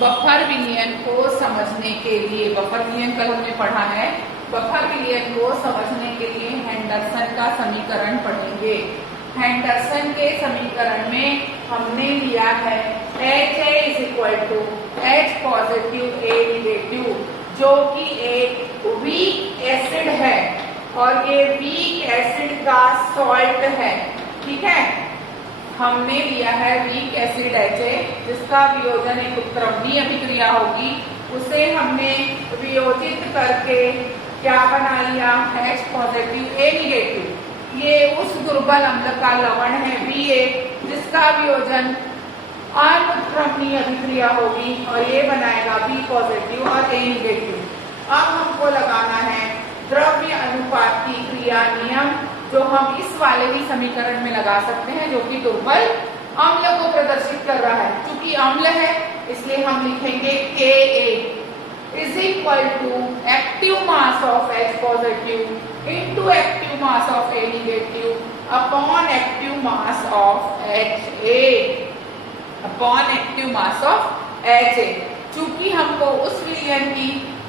Buffer विलयन को समझने के लिए, बफर विलयन कल हमने पढ़ा है, बफर विलयन को समझने के लिए हेंडरसन का समीकरण पढ़ेंगे। हेंडरसन के समीकरण में हमने लिया है HA is equal to H positive A negative, जो कि एक वीक एसिड है और ये वीक एसिड का सॉल्ट है। ठीक है, हमने लिया है वीक एसिड HA जिसका वियोजन एक उत्क्रमणीय अभिक्रिया होगी, उसे हमने वियोजित करके क्या बना लिया, H पॉजिटिव A निगेटिव। ये उस दुर्बल अम्ल का लवण है BA जिसका वियोजन अनुत्क्रमणीय अभिक्रिया होगी और ये बनाएगा B पॉजिटिव और A निगेटिव। अब हमको लगाना है द्रव्य अनुपात की क्रिया नियम, जो हम इस वाले भी समीकरण में लगा सकते हैं, जो कि दुर्बल अम्ल को प्रदर्शित कर रहा है। क्योंकि अम्ल है इसलिए हम लिखेंगे Ka is equal to active mass of H positive into active mass of A negative upon active mass of HA, upon active mass of HA। चूंकि हमको उस विलयन की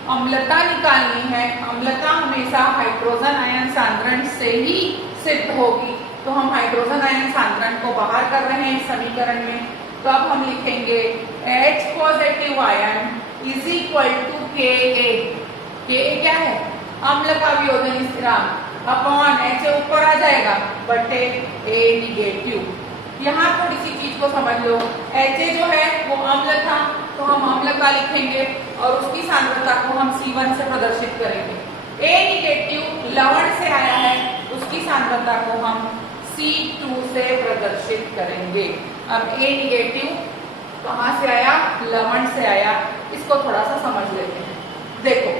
अम्लता निकालनी है, अम्लता हमेशा हाइड्रोजन आयन सांद्रण से ही सिद्ध होगी, तो हम हाइड्रोजन आयन सांद्रण को बाहर कर रहे हैं समीकरण में। तो अब हम लिखेंगे H positive ion is equal to Ka। Ka क्या है, अम्ल का वियोजन स्थिरांक, अपॉन HA ऊपर आ जाएगा बटे A निगेटिव। यहाँ थोड़ी सी चीज को समझ लो, HA जो है वो अम्ल था तो हम अम्ल का लिखेंगे और उसकी सांद्रता को हम C1 से प्रदर्शित करेंगे। A निगेटिव लवण से आया है, उसकी सांद्रता को हम C2 से प्रदर्शित करेंगे। अब A निगेटिव कहाँ से आया, लवण से आया, इसको थोड़ा सा समझ लेते हैं। देखो,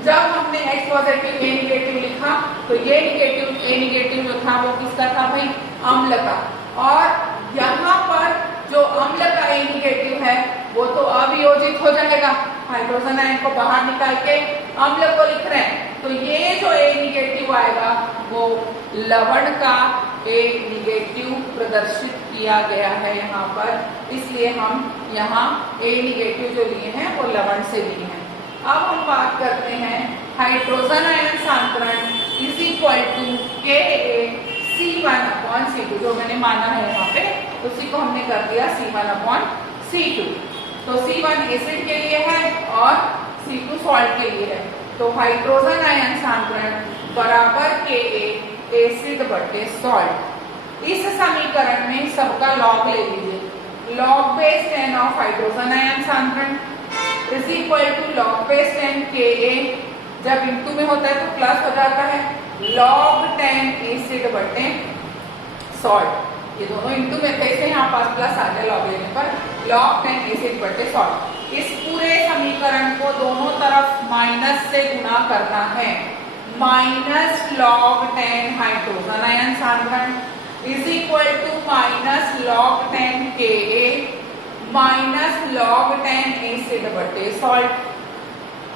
जब हमने H पॉजिटिव A निगेटिव लिखा तो ये निगेटिव A निगेटिव जो था वो किसका था भाई, अम्ल का। और यहाँ पर जो अम्ल का A निगेटिव है वो तो अवियोजित हो जाएगा, हाइड्रोजन आयन को बाहर निकाल के अम्ल को लिख रहे हैं, तो ये जो A निगेटिव आएगा वो लवण का A निगेटिव प्रदर्शित किया गया है यहाँ पर, इसलिए हम यहाँ A निगेटिव जो लिए हैं वो लवण से लिए हैं। अब हम बात करते हैं हाइड्रोजन आयन सांद्रण is equal to Ka C1 upon C2, जो मैंने माना है यहाँ पे उसी को हमने कर दिया C1 अपॉन C2। तो C1 एसिड के लिए है और C2 सॉल्ट के लिए है, तो हाइड्रोजन आयन सांद्रण बराबर Ka एसिड बटे सॉल्ट। इस समीकरण में सबका लॉग ले लीजिए, log base 10 of hydrogen ion सांद्रण is equal to log base 10 Ka, जब इंटू में होता है तो प्लस हो जाता है, log 10 एसिड बटे सॉल्ट। ये दोनों इंटू में थे इसलिए यहाँ पास प्लस आ गया लॉग लेने पर, log 10 एसिड बटे सॉल्ट। इस पूरे समीकरण को दोनों तरफ माइनस से गुणा करना है, माइनस log 10 हाइड्रोजन आयन सांद्रण is equal to minus log 10 Ka minus log 10 acid बटे salt,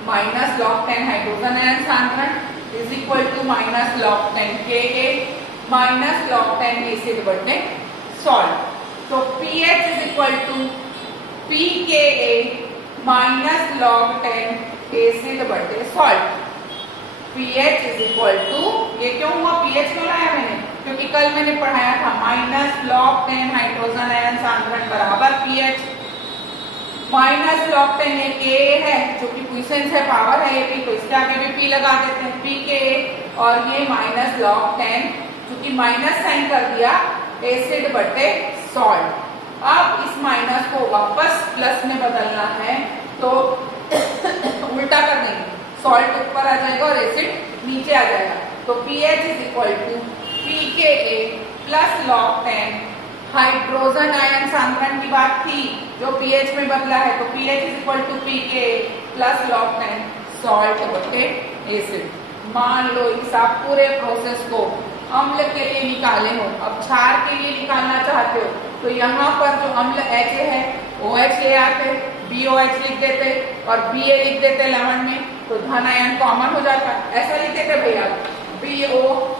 minus log 10 hydrogen ion सांद्रण is equal to minus log 10 Ka minus log 10 acid बटे सॉल्ट। तो pH is equal to pKa minus log 10 acid बटे salt. pH is equal to, ये क्यों हुआ, pH क्यों लाया मैंने, क्योंकि कल मैंने पढ़ाया था माइनस log 10 हाइड्रोजन आयन सांद्रण बराबर pH, माइनस log 10 ये Ka है जो कि क्विसेंस है, पावर है ये, तो इसके आगे भी P लगा देते हैं pKa, और ये माइनस log 10 क्योंकि माइनस साइन कर दिया एसिड बटे सॉल्ट। अब इस माइनस को वापस प्लस में बदलना है तो उल्टा कर देंगे, सॉल्ट ऊपर आ जाएगा और एसिड नीचे आ जाएगा, तो pH is equal to pKa plus log 10 hydrogen ion सांद्रण की बात थी जो pH में बदला है, तो pH is equal to pKa plus log 10 salt बटे एसिड। मान लो इस आप पूरे प्रोसेस को अम्ल के लिए निकाले हो, अब क्षार के लिए निकालना चाहते हो तो यहाँ पर जो अम्ल HA है OH ले आते, BOH लिख देते और Ba लिख देते लवण में, तो धन आयन कॉमन हो जाता, ऐसा लिख देते भैया, BOH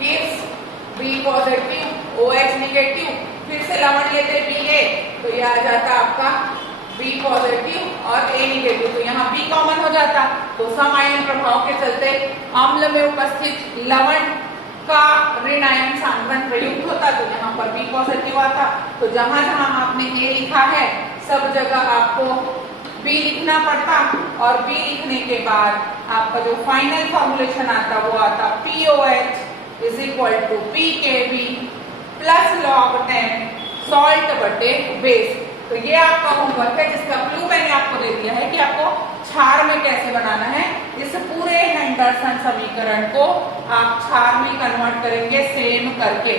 gives B positive OH negative, फिर से लवण लेते BA, तो ये आ जाता आपका B पॉजिटिव और A निगेटिव, तो यहाँ B कॉमन हो जाता। तो सम आयन प्रभाव के चलते अम्ल में उपस्थित लवण का ऋण आयन सांद्रण प्रयुक्त होता, तो यहाँ पर B पॉजिटिव आता। तो जहां जहां आपने A लिखा है सब जगह आपको B लिखना पड़ता, और B लिखने के बाद आपका जो फाइनल फॉर्मुलेशन आता वो आता POH is equal to PKB plus log 10 salt बटे बेस। तो ये आपका होमवर्क है, जिसका क्लू मैंने आपको दे दिया है कि आपको क्षार में कैसे बनाना है। इस पूरे हेंडरसन समीकरण को आप क्षार में कन्वर्ट करेंगे सेम करके।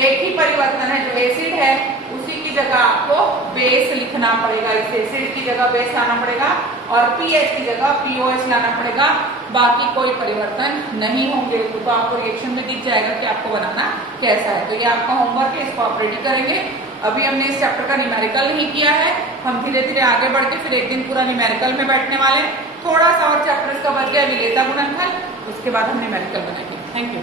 एक ही परिवर्तन है, जो एसिड है उसी की जगह आपको बेस लिखना पड़ेगा, इस एसिड की जगह बेस लाना पड़ेगा और पीएच की जगह पीओएच लाना पड़ेगा। बाकी कोई परिवर्तन नहीं होंगे, तो आपको रिएक्शन में दिख जाएगा कि आपको बनाना कैसा है। तो ये आपका होमवर्क है, इसको आप रेडी करेंगे। अभी हमने इस चैप्टर का न्यूमेरिकल नहीं किया है, हम धीरे धीरे आगे बढ़ के फिर एक दिन पूरा न्यूमेरिकल में बैठने वाले। थोड़ा सा और चैप्टर का बच गया विलेयता गुणनफल, उसके बाद हम न्यूमेरिकल बनाएंगे। Thank you.